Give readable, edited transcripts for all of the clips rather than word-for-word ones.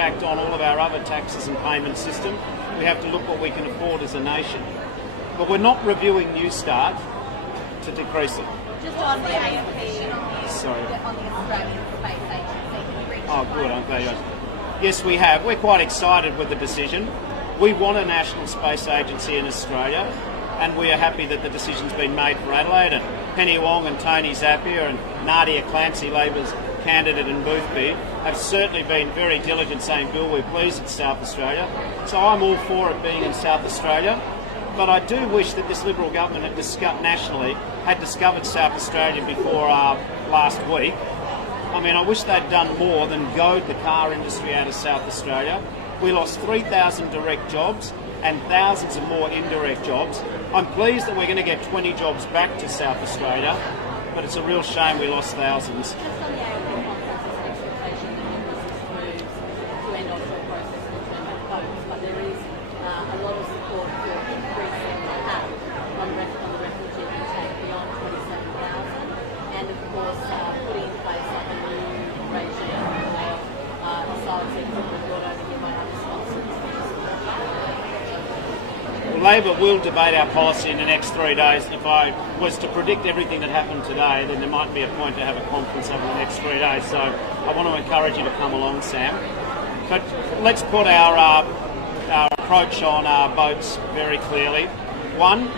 impact on all of our other taxes and payment system. We have to look what we can afford as a nation. But we're not reviewing New Start to decrease it. Just on the AMP, Sorry. on the Australian Space Agency, can you reach Oh, good. I'm glad you asked. Yes, we have. We're quite excited with the decision. We want a national space agency in Australia, and we are happy that the decision's been made for Adelaide. And Penny Wong and Tony Zappia and Nadia Clancy, Labor's candidate in Boothby, have certainly been very diligent saying, Bill, we're pleased it's South Australia. So I'm all for it being in South Australia. But I do wish that this Liberal government nationally had discovered South Australia before last week. I mean, I wish they'd done more than goad the car industry out of South Australia. We lost 3,000 direct jobs and thousands of more indirect jobs. I'm pleased that we're going to get 20 jobs back to South Australia, but it's a real shame we lost thousands. just on the AMP conference, there's an expectation that this moves to end offshore processing in terms of votes, but there is a lot of support for increasing the cap on the refugee intake beyond 27,000, and of course putting in place like a new regime where asylum seekers will be brought over here by other sponsors. Labor will debate our policy in the next 3 days. If I was to predict everything that happened today, then there might be a point to have a conference over the next 3 days. So I want to encourage you to come along, Sam. But let's put our approach on our boats very clearly. One,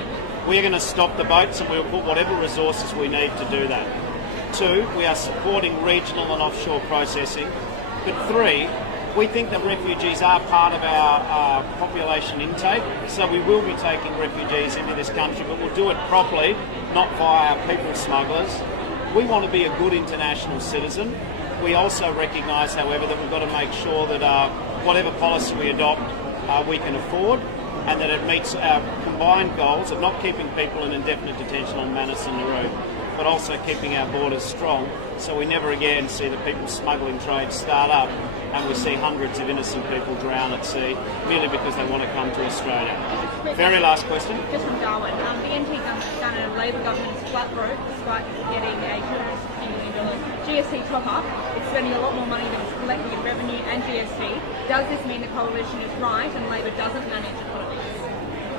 we're going to stop the boats and we'll put whatever resources we need to do that. Two, we are supporting regional and offshore processing. But three, we think that refugees are part of our population intake, so we will be taking refugees into this country, but we'll do it properly, not via people smugglers. We want to be a good international citizen. We also recognise, however, that we've got to make sure that whatever policy we adopt, we can afford, and that it meets our combined goals of not keeping people in indefinite detention on Manus and Nauru, but also keeping our borders strong, so we never again see the people smuggling trade start up and we see hundreds of innocent people drown at sea merely because they want to come to Australia. Very last question. Just from Darwin. The NT government done a Labor government's flat broke despite getting a $250 million GST top-up. It's spending a lot more money than it's collecting in revenue and GST. Does this mean the coalition is right and Labor doesn't manage economies?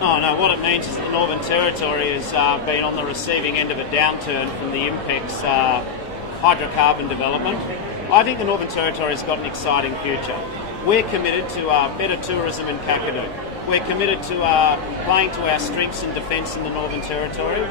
Oh no, what it means is that the Northern Territory has been on the receiving end of a downturn from the INPEX hydrocarbon development. I think the Northern Territory has got an exciting future. We're committed to better tourism in Kakadu. We're committed to playing to our strengths in defence in the Northern Territory.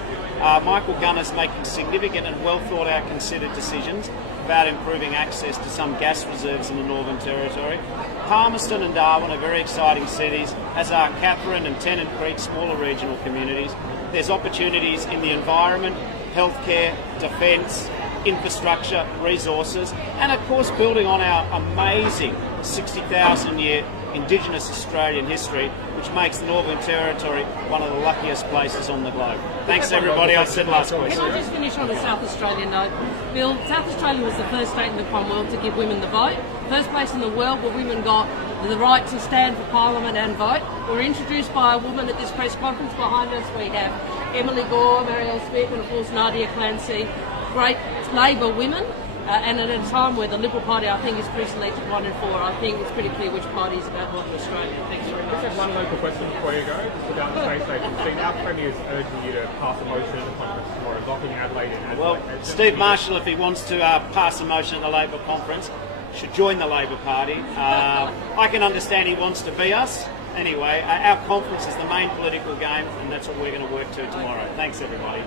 Michael Gunner's making significant and well thought out considered decisions about improving access to some gas reserves in the Northern Territory. Palmerston and Darwin are very exciting cities, as are Katherine and Tennant Creek, smaller regional communities. There's opportunities in the environment, healthcare, defence, infrastructure, resources, and of course building on our amazing 60,000-year Indigenous Australian history, which makes the Northern Territory one of the luckiest places on the globe. Thanks everybody, I said last question. Can I just finish on a South Australian note? Bill, South Australia was the first state in the Commonwealth to give women the vote. First place in the world where women got the right to stand for Parliament and vote. We're introduced by a woman at this press conference. Behind us we have Emily Gore, Marielle Smith and of course Nadia Clancy, great Labor women. And at a time where the Liberal Party, I think, is recently to 1 and 4, I think it's pretty clear which party is about modern Australia. Thanks very much. Just one local question before you go, just about the space agency. Our Premier's urging you to pass a motion at the conference tomorrow, locking Adelaide in Adelaide. Well, Steve Marshall, if he wants to pass a motion at the Labor conference, should join the Labor Party. I can understand he wants to be us. Anyway, our conference is the main political game, and that's what we're going to work to tomorrow. Thanks, everybody.